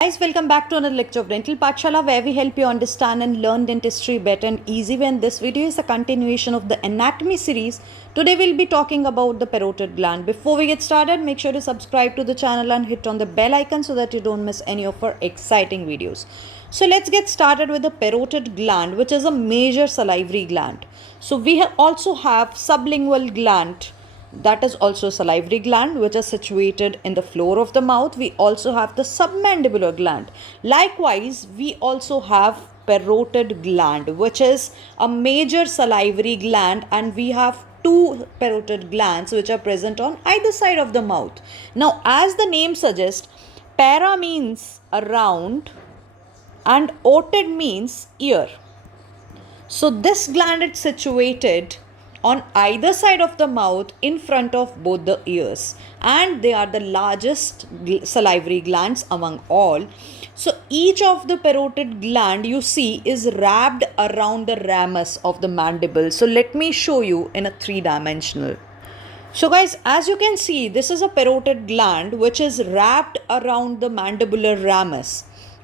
Guys, welcome back to another lecture of Dental Pathshala, where we help you understand and learn dentistry better and easy way. And this video is a continuation of the anatomy series. Today we'll be talking about the parotid gland. Before we get started, make sure to subscribe to the channel and hit on the bell icon so that you don't miss any of our exciting videos. So let's get started with the parotid gland, which is a major salivary gland. So we also have sublingual gland, that is also a salivary gland, which is situated in the floor of the mouth. We also have the submandibular gland. Likewise, we also have parotid gland, which is a major salivary gland, and we have two parotid glands which are present on either side of the mouth. Now, as the name suggests, para means around and otid means ear. So this gland is situated on either side of the mouth in front of both the ears, and they are the largest salivary glands among all. So each of the parotid gland you see is wrapped around the ramus of the mandible. So let me show you in a three-dimensional. So guys, as you can see, this is a parotid gland which is wrapped around the mandibular ramus,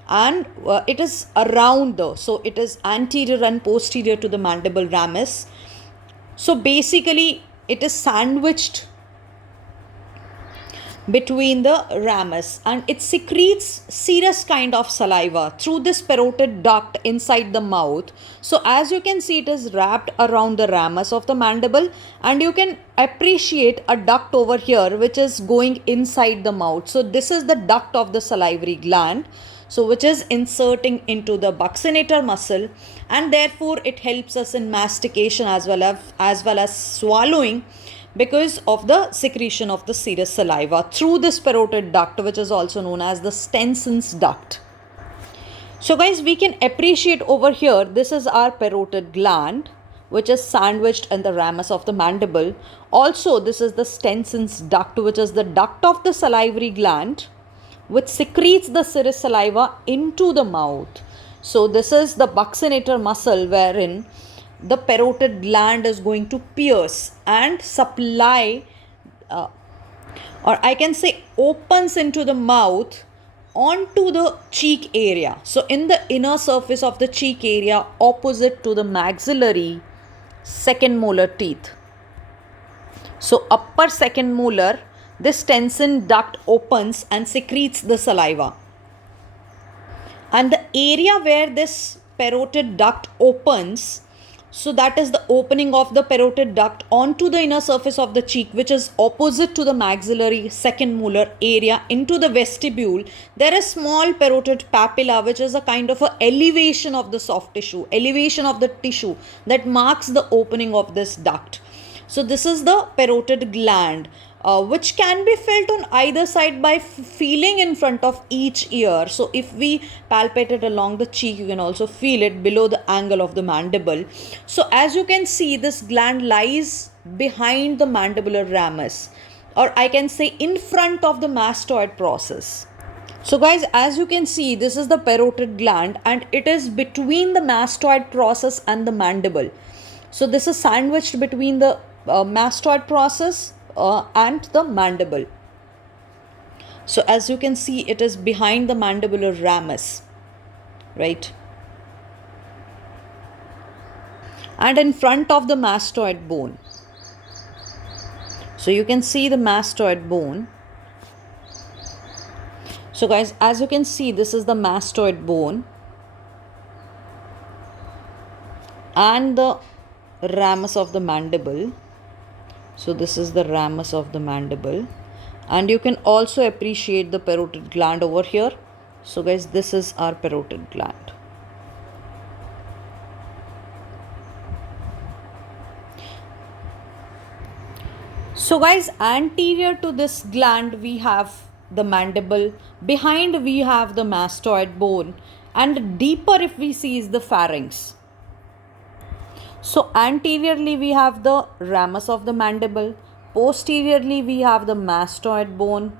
and it is around so it is anterior and posterior to the mandible ramus. So basically it is sandwiched between the ramus, and it secretes serous kind of saliva through this parotid duct inside the mouth. So as you can see, it is wrapped around the ramus of the mandible, and you can appreciate a duct over here which is going inside the mouth. So this is the duct of the salivary gland, so which is inserting into the buccinator muscle, and therefore it helps us in mastication as well as swallowing, because of the secretion of the serous saliva through this parotid duct, which is also known as the Stensons duct. So guys, we can appreciate over here, this is our parotid gland which is sandwiched in the ramus of the mandible. Also, this is the Stensons duct, which is the duct of the salivary gland which secretes the serous saliva into the mouth. So this is the buccinator muscle wherein the parotid gland is going to pierce and supply or I can say opens into the mouth onto the cheek area. So in the inner surface of the cheek area opposite to the maxillary second molar teeth. So upper second molar, this Stenson duct opens and secretes the saliva. And the area where this parotid duct opens, so that is the opening of the parotid duct onto the inner surface of the cheek, which is opposite to the maxillary second molar area into the vestibule. There is small parotid papilla, which is a kind of a elevation of the soft tissue, elevation of the tissue that marks the opening of this duct. So this is the parotid gland, which can be felt on either side by feeling in front of each ear. So if we palpate it along the cheek, you can also feel it below the angle of the mandible. So as you can see, this gland lies behind the mandibular ramus, or I can say in front of the mastoid process. So guys, as you can see, this is the parotid gland, and it is between the mastoid process and the mandible. So this is sandwiched between the mastoid process and the mandible. So as you can see, it is behind the mandibular ramus, right? And in front of the mastoid bone. So you can see the mastoid bone. So guys, as you can see, this is the mastoid bone and the ramus of the mandible. So this is the ramus of the mandible, and you can also appreciate the parotid gland over here. So guys, this is our parotid gland. So guys, anterior to this gland we have the mandible, behind we have the mastoid bone, and deeper if we see is the pharynx. So anteriorly we have the ramus of the mandible, posteriorly we have the mastoid bone.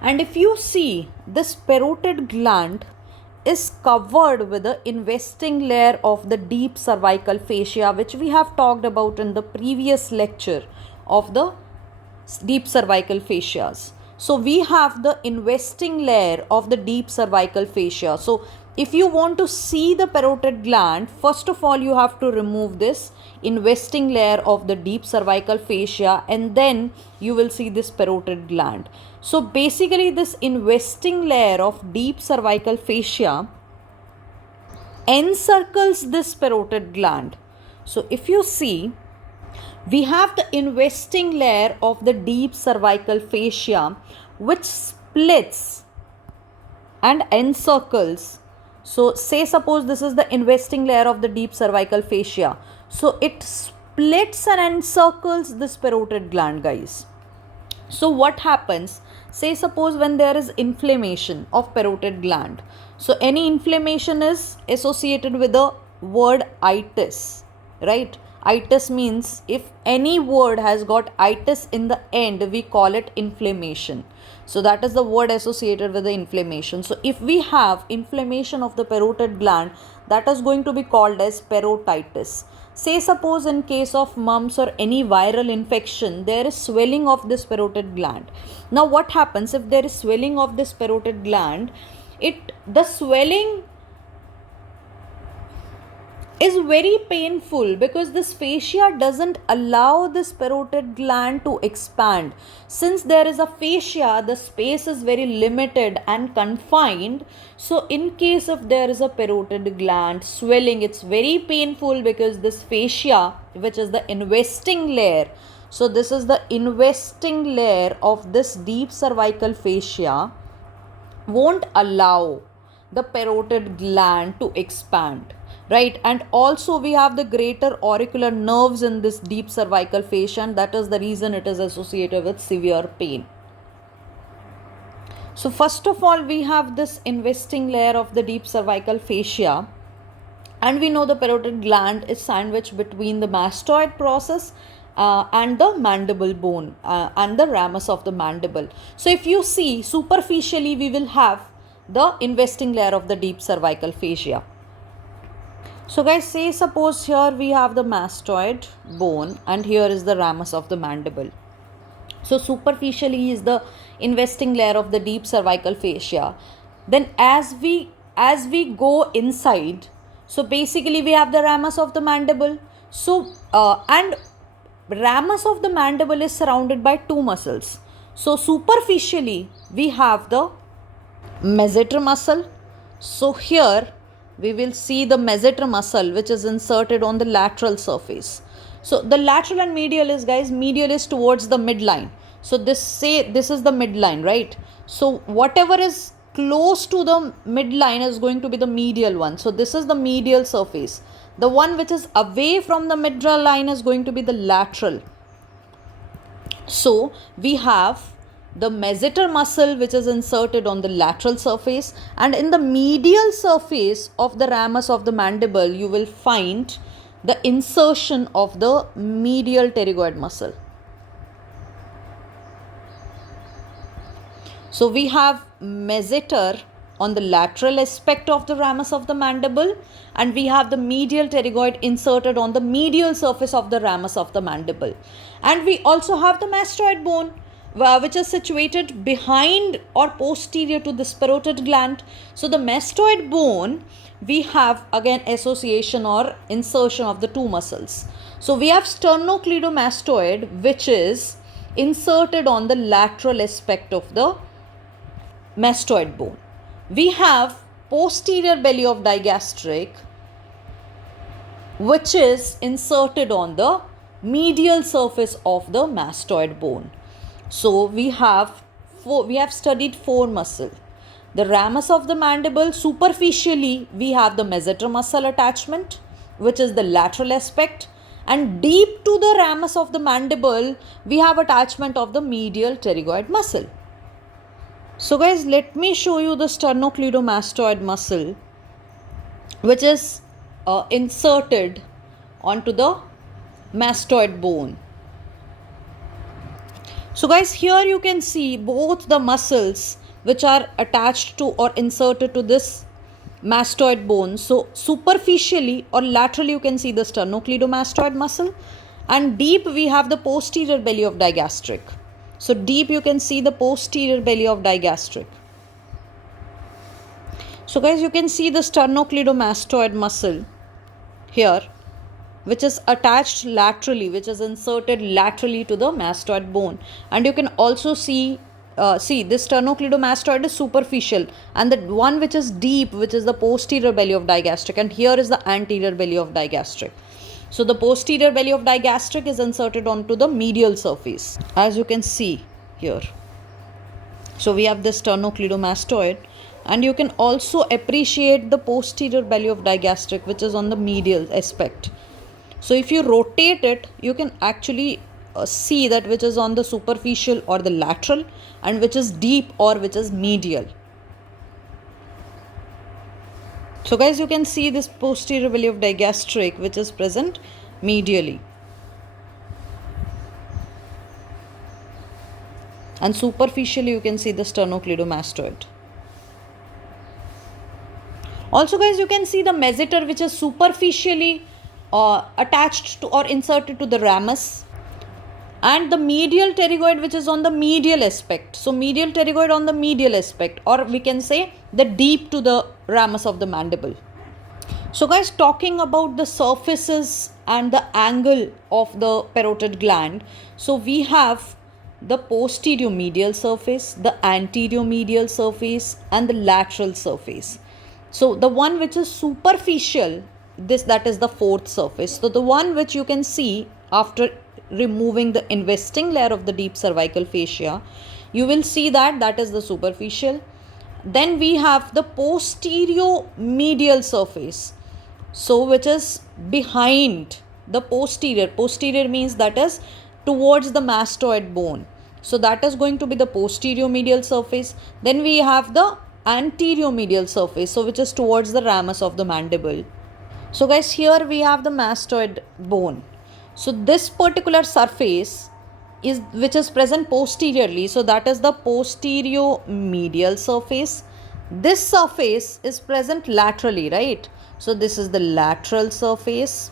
And if you see, this parotid gland is covered with the investing layer of the deep cervical fascia, which we have talked about in the previous lecture of the deep cervical fascias. So we have the investing layer of the deep cervical fascia. So if you want to see the parotid gland, first of all you have to remove this investing layer of the deep cervical fascia, and then you will see this parotid gland. So basically this investing layer of deep cervical fascia encircles this parotid gland. So if you see, we have the investing layer of the deep cervical fascia which splits and encircles. So say suppose this is the investing layer of the deep cervical fascia. So it splits and encircles this parotid gland, guys. So what happens? Say suppose when there is inflammation of parotid gland. So any inflammation is associated with the word itis, right? Itis means if any word has got itis in the end, we call it inflammation. So that is the word associated with the inflammation. So if we have inflammation of the parotid gland, that is going to be called as parotitis. Say suppose in case of mumps or any viral infection, there is swelling of this parotid gland. Now what happens if there is swelling of this parotid gland? The swelling is very painful because this fascia doesn't allow this parotid gland to expand. Since there is a fascia, the space is very limited and confined. So in case if there is a parotid gland swelling, it's very painful because this fascia, which is the investing layer, so this is the investing layer of this deep cervical fascia, won't allow the parotid gland to expand, right? And also we have the greater auricular nerves in this deep cervical fascia, and that is the reason it is associated with severe pain. So first of all, we have this investing layer of the deep cervical fascia, and we know the parotid gland is sandwiched between the mastoid process and the mandible bone and the ramus of the mandible. So if you see superficially, we will have the investing layer of the deep cervical fascia. So guys, say suppose here we have the mastoid bone and here is the ramus of the mandible. So superficially is the investing layer of the deep cervical fascia. Then as we go inside, so basically we have the ramus of the mandible. So and ramus of the mandible is surrounded by two muscles. So superficially we have the masseter muscle. So here we will see the masseter muscle which is inserted on the lateral surface. So the lateral and medial is, guys, medial is towards the midline. So this is the midline, right? So whatever is close to the midline is going to be the medial one. So this is the medial surface. The one which is away from the midline line is going to be the lateral. So we have the masseter muscle which is inserted on the lateral surface, and in the medial surface of the ramus of the mandible you will find the insertion of the medial pterygoid muscle. So we have masseter on the lateral aspect of the ramus of the mandible, and we have the medial pterygoid inserted on the medial surface of the ramus of the mandible. And we also have the mastoid bone which is situated behind or posterior to this parotid gland. So the mastoid bone, we have again association or insertion of the two muscles. So we have sternocleidomastoid which is inserted on the lateral aspect of the mastoid bone. We have posterior belly of digastric which is inserted on the medial surface of the mastoid bone. So we have studied four muscles. The ramus of the mandible, superficially we have the masseter muscle attachment which is the lateral aspect, and deep to the ramus of the mandible we have attachment of the medial pterygoid muscle. So guys, let me show you the sternocleidomastoid muscle which is inserted onto the mastoid bone. So guys, here you can see both the muscles which are attached to or inserted to this mastoid bone. So superficially or laterally you can see the sternocleidomastoid muscle, and deep we have the posterior belly of digastric. So deep you can see the posterior belly of digastric. So guys, you can see the sternocleidomastoid muscle here, which is attached laterally, which is inserted laterally to the mastoid bone. And you can also see this sternocleidomastoid is superficial, and the one which is deep, which is the posterior belly of digastric, and here is the anterior belly of digastric. So the posterior belly of digastric is inserted onto the medial surface, as you can see here. So we have this sternocleidomastoid, and you can also appreciate the posterior belly of digastric, which is on the medial aspect. So if you rotate it, you can actually see that which is on the superficial or the lateral, and which is deep or which is medial. So guys, you can see this posterior belly of digastric, which is present medially. And superficially you can see the sternocleidomastoid. Also guys, you can see the masseter, which is superficially attached to or inserted to the ramus, and the medial pterygoid, which is on the medial aspect. So medial pterygoid on the medial aspect, or we can say the deep to the ramus of the mandible. So guys, talking about the surfaces and the angle of the parotid gland, so we have the posterior medial surface, the anterior medial surface, and the lateral surface. So the one which is superficial, that is the fourth surface. So the one which you can see after removing the investing layer of the deep cervical fascia, you will see that is the superficial. Then we have the posterior medial surface, so which is behind the posterior. Posterior means that is towards the mastoid bone. So that is going to be the posterior medial surface. Then we have the anterior medial surface, so which is towards the ramus of the mandible. So guys, here we have the mastoid bone. So this particular surface is which is present posteriorly, so that is the posterior medial surface. This surface is present laterally, right? So this is the lateral surface.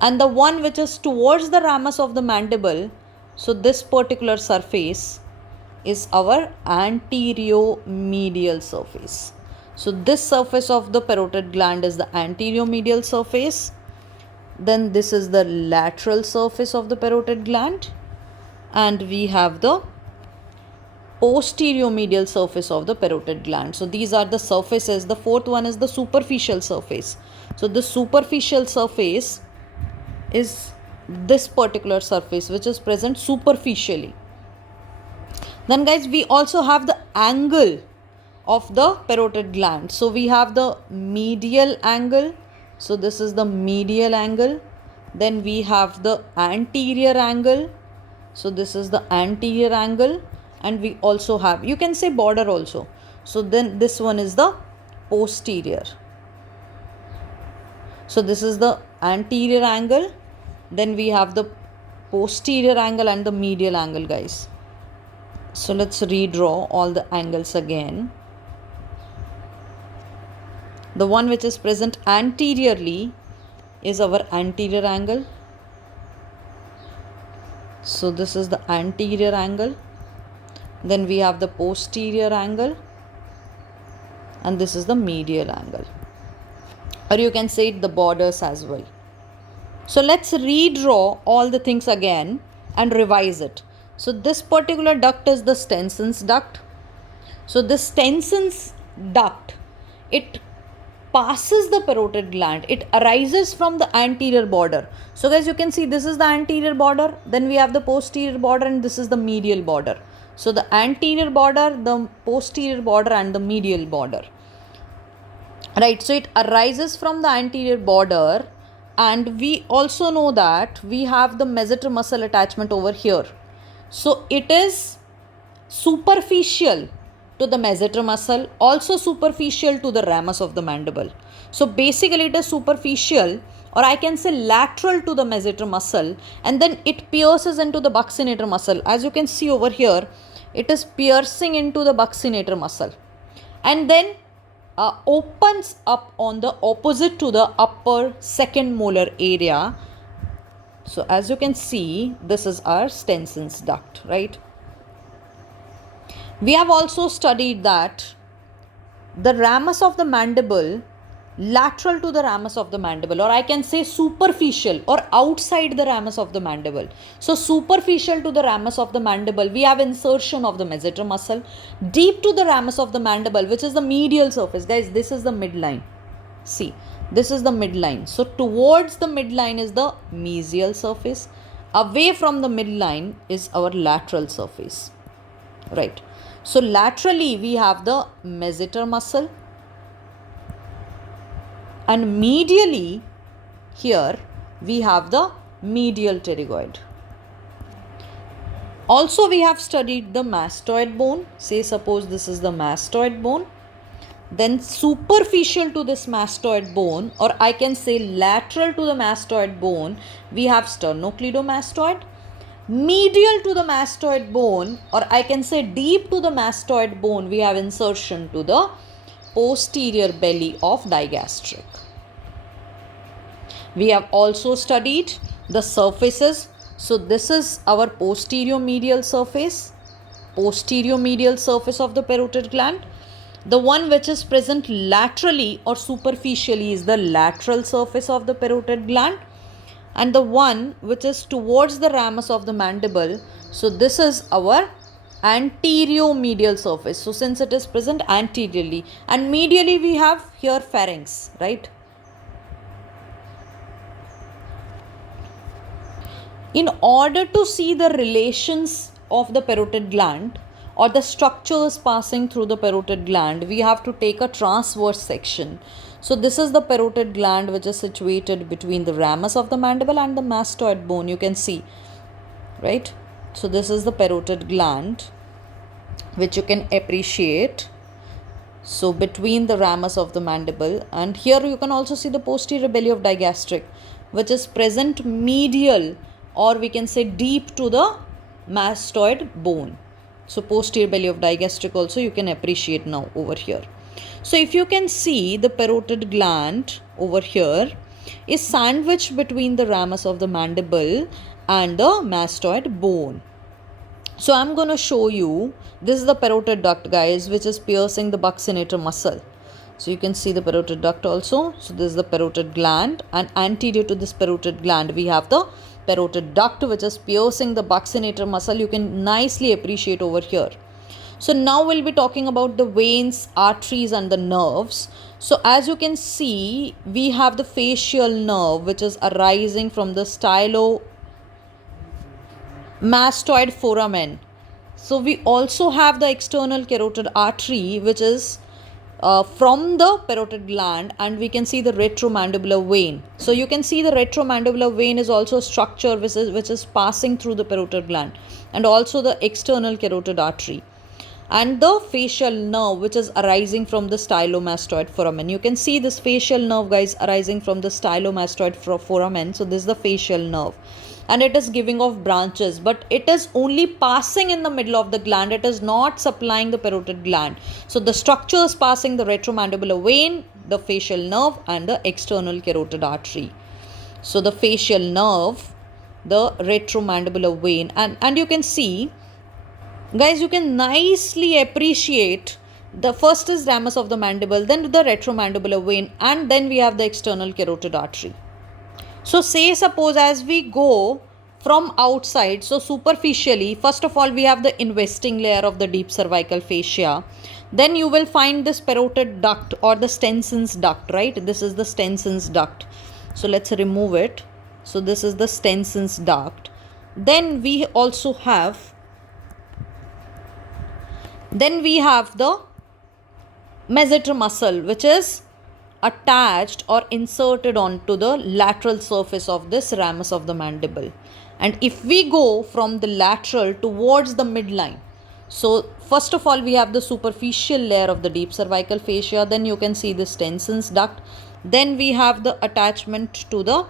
And the one which is towards the ramus of the mandible, so this particular surface is our anterior medial surface. So this surface of the parotid gland is the anterior medial surface. Then this is the lateral surface of the parotid gland, and we have the posterior medial surface of the parotid gland. So these are the surfaces. The fourth one is the superficial surface. So the superficial surface is this particular surface which is present superficially. Then guys, we also have the angle of the parotid gland. So we have the medial angle. So this is the medial angle. Then we have the anterior angle. So this is the anterior angle. And we also have, you can say border also. So then this one is the posterior. So this is the anterior angle. Then we have the posterior angle and the medial angle, guys. So let's redraw all the angles again. The one which is present anteriorly is our anterior angle. So this is the anterior angle. Then we have the posterior angle. And this is the medial angle. Or you can say it the borders as well. So let's redraw all the things again and revise it. So this particular duct is the Stensons duct. So this Stensons duct, it passes the parotid gland. It arises from the anterior border. So guys, you can see this is the anterior border. Then we have the posterior border, and this is the medial border. So the anterior border, the posterior border, and the medial border. Right. So it arises from the anterior border. And we also know that we have the masseter muscle attachment over here. So it is superficial to the masseter muscle, also superficial to the ramus of the mandible. So basically it is superficial, or I can say lateral to the masseter muscle, and then it pierces into the buccinator muscle. As you can see over here, it is piercing into the buccinator muscle, and then opens up on the opposite to the upper second molar area. So as you can see, this is our Stensons duct, right? We have also studied that the ramus of the mandible, lateral to the ramus of the mandible, or I can say superficial or outside the ramus of the mandible. So superficial to the ramus of the mandible, we have insertion of the masseter muscle. Deep to the ramus of the mandible, which is the medial surface. Guys, this is the midline. See, this is the midline. So towards the midline is the mesial surface. Away from the midline is our lateral surface, right? So laterally we have the masseter muscle, and medially here we have the medial pterygoid. Also we have studied the mastoid bone. Say suppose this is the mastoid bone. Then superficial to this mastoid bone, or I can say lateral to the mastoid bone, we have sternocleidomastoid. Medial to the mastoid bone, or I can say deep to the mastoid bone, we have insertion to the posterior belly of digastric. We have also studied the surfaces. So this is our posterior medial surface of the parotid gland. The one which is present laterally or superficially is the lateral surface of the parotid gland, and the one which is towards the ramus of the mandible, so this is our anterior medial surface. So since it is present anteriorly, and medially we have here pharynx, right? In order to see the relations of the parotid gland or the structures passing through the parotid gland, we have to take a transverse section. So this is the parotid gland which is situated between the ramus of the mandible and the mastoid bone, you can see, right? So this is the parotid gland which you can appreciate. So between the ramus of the mandible, and here you can also see the posterior belly of digastric, which is present medial, or we can say deep to the mastoid bone. So posterior belly of digastric also you can appreciate now over here. So if you can see, the parotid gland over here is sandwiched between the ramus of the mandible and the mastoid bone. So I'm going to show you, this is the parotid duct, guys, which is piercing the buccinator muscle. So you can see the parotid duct also. So this is the parotid gland, and anterior to this parotid gland we have the parotid duct which is piercing the buccinator muscle. You can nicely appreciate over here. So now we'll be talking about the veins, arteries and the nerves. So as you can see, we have the facial nerve which is arising from the stylomastoid foramen. So we also have the external carotid artery which is from the parotid gland, and we can see the retromandibular vein. So you can see the retromandibular vein is also a structure which is passing through the parotid gland, and also the external carotid artery, and the facial nerve which is arising from the stylomastoid foramen. You can see this facial nerve, guys, arising from the stylomastoid foramen. So this is the facial nerve, and it is giving off branches, but it is only passing in the middle of the gland. It is not supplying the parotid gland. So the structures passing the retromandibular vein, the facial nerve and the external carotid artery. So the facial nerve, the retromandibular vein, and you can see, guys, you can nicely appreciate the first is ramus of the mandible, then the retromandibular vein, and then we have the external carotid artery. So say suppose as we go from outside, so superficially, first of all we have the investing layer of the deep cervical fascia. Then you will find this parotid duct or the Stensons duct, right? This is the Stensons duct. So let's remove it. So this is the Stensons duct. Then we also have the masseter muscle which is attached or inserted onto the lateral surface of this ramus of the mandible. And if we go from the lateral towards the midline, so first of all we have the superficial layer of the deep cervical fascia, then you can see the Stensons duct, then we have the attachment to the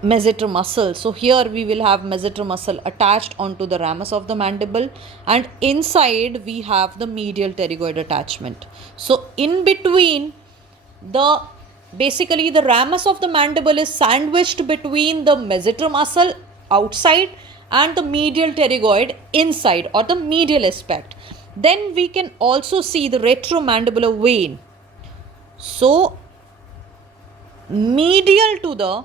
masseter muscle. So here we will have masseter muscle attached onto the ramus of the mandible, and inside we have the medial pterygoid attachment. So in between the basically the ramus of the mandible is sandwiched between the masseter muscle outside and the medial pterygoid inside, or the medial aspect. Then we can also see the retromandibular vein. So medial to the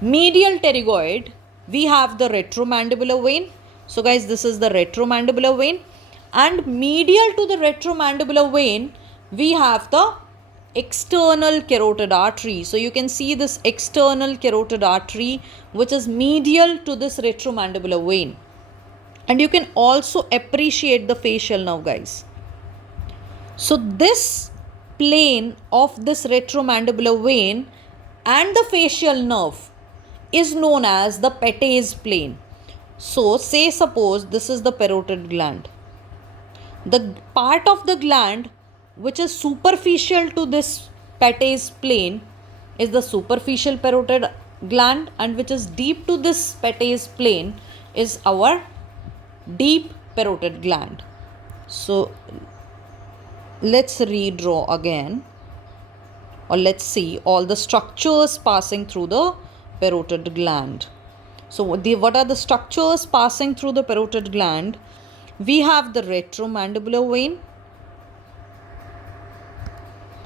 medial pterygoid, we have the retromandibular vein. So guys, this is the retromandibular vein, and medial to the retromandibular vein, we have the external carotid artery. So you can see this external carotid artery which is medial to this retromandibular vein. And you can also appreciate the facial nerve, guys. So this plane of this retromandibular vein and the facial nerve is known as the Patay's plane. So say suppose this is the parotid gland. The part of the gland which is superficial to this Patay's plane is the superficial parotid gland, and which is deep to this Patay's plane is our deep parotid gland. So let's redraw again, or let's see all the structures passing through the parotid gland. So what are the structures passing through the parotid gland? We have the retromandibular vein,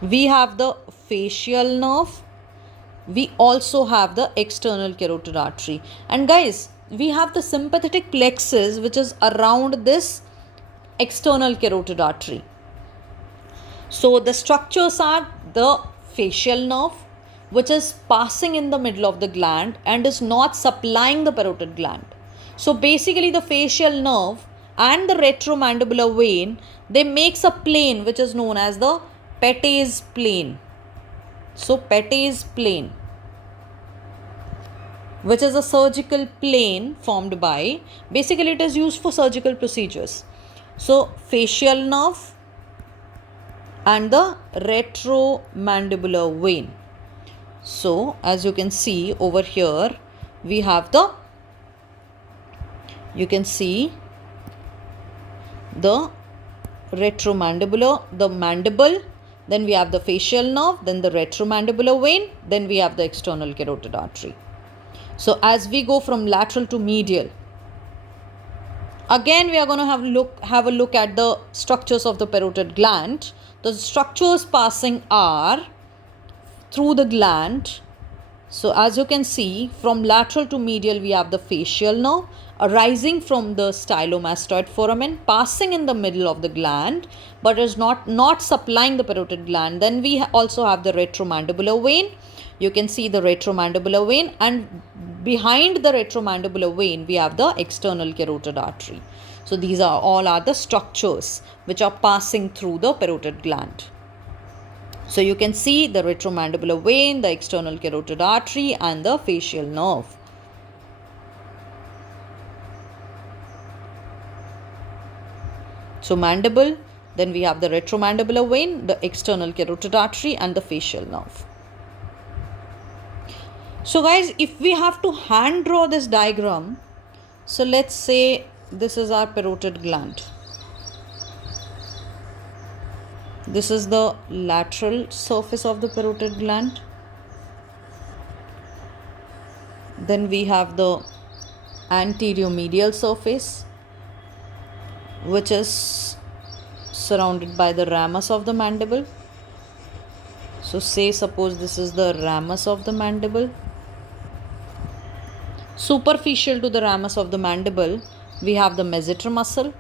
we have the facial nerve, we also have the external carotid artery, and guys, we have the sympathetic plexus which is around this external carotid artery. So the structures are the facial nerve, which is passing in the middle of the gland and is not supplying the parotid gland. So basically the facial nerve and the retromandibular vein, they makes a plane which is known as the Patay's plane. So Patay's plane, which is a surgical plane formed by, basically it is used for surgical procedures. So facial nerve and the retromandibular vein. So as you can see over here, we have the, you can see the retromandibular, the mandible, then we have the facial nerve, then the retromandibular vein, then we have the external carotid artery. So as we go from lateral to medial, again we are going to have a look at the structures of the parotid gland. The structures passing are through the gland. So as you can see, from lateral to medial, we have the facial nerve arising from the stylomastoid foramen, passing in the middle of the gland, but is not supplying the parotid gland. Then we also have the retromandibular vein. You can see the retromandibular vein, and behind the retromandibular vein, we have the external carotid artery. So these are all the structures which are passing through the parotid gland. So you can see the retromandibular vein, the external carotid artery, and the facial nerve. So mandible, then we have the retromandibular vein, the external carotid artery, and the facial nerve. So guys, if we have to hand draw this diagram, so let's say this is our parotid gland. This is the lateral surface of the parotid gland. Then we have the anterior medial surface, which is surrounded by the ramus of the mandible. So say suppose this is the ramus of the mandible. Superficial to the ramus of the mandible, we have the masseter muscle,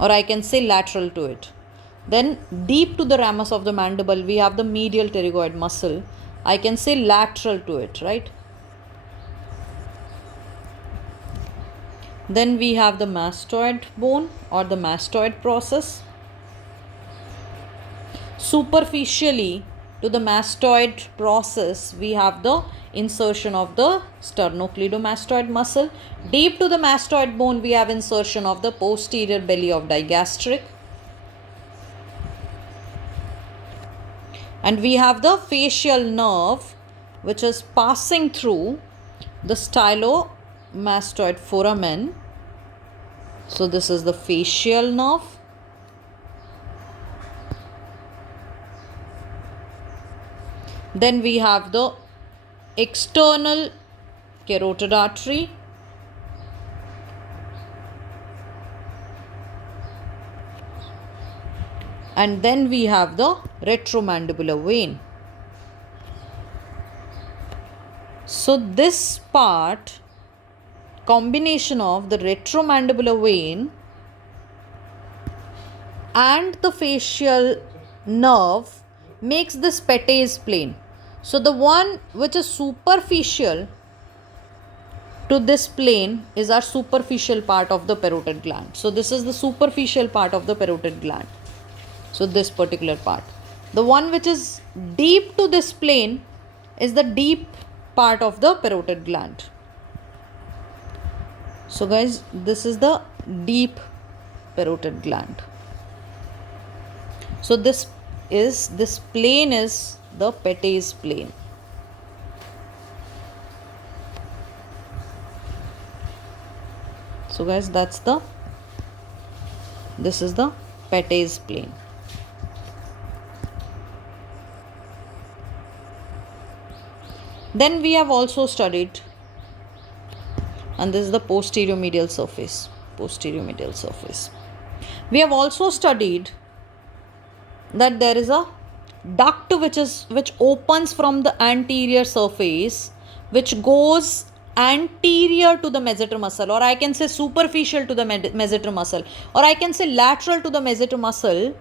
or I can say lateral to it. Then deep to the ramus of the mandible, we have the medial pterygoid muscle. I can say lateral to it, right? Then we have the mastoid bone or the mastoid process. Superficially to the mastoid process, we have the insertion of the sternocleidomastoid muscle. Deep to the mastoid bone, we have insertion of the posterior belly of digastric. And we have the facial nerve, which is passing through the stylomastoid foramen. So this is the facial nerve. Then we have the external carotid artery. And then we have the retromandibular vein. So this part, combination of the retromandibular vein and the facial nerve makes this Petty's plane. So the one which is superficial to this plane is our superficial part of the parotid gland. So this is the superficial part of the parotid gland. So this particular part. The one which is deep to this plane is the deep part of the parotid gland. So guys, this is the deep parotid gland. So this plane is the Petty's plane. So guys, this is the Petty's plane. Then we have also studied, and this is the posterior medial surface. We have also studied that there is a duct which opens from the anterior surface, which goes anterior to the masseter muscle, or I can say superficial to the masseter muscle, or I can say lateral to the masseter muscle,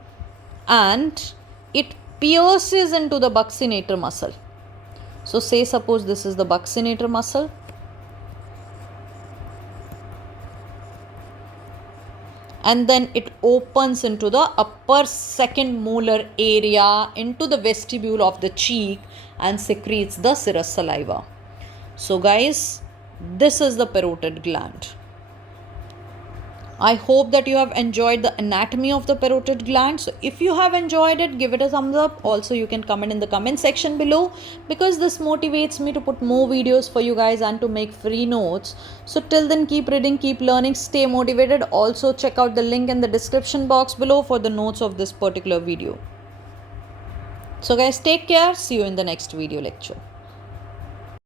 and it pierces into the buccinator muscle. So say suppose this is the buccinator muscle, and then it opens into the upper second molar area into the vestibule of the cheek and secretes the serous saliva. So guys, this is the parotid gland. I hope that you have enjoyed the anatomy of the parotid gland. So if you have enjoyed it, give it a thumbs up. Also, you can comment in the comment section below, because this motivates me to put more videos for you guys and to make free notes. So till then, keep reading, keep learning, stay motivated. Also check out the link in the description box below for the notes of this particular video. So guys, take care. See you in the next video lecture.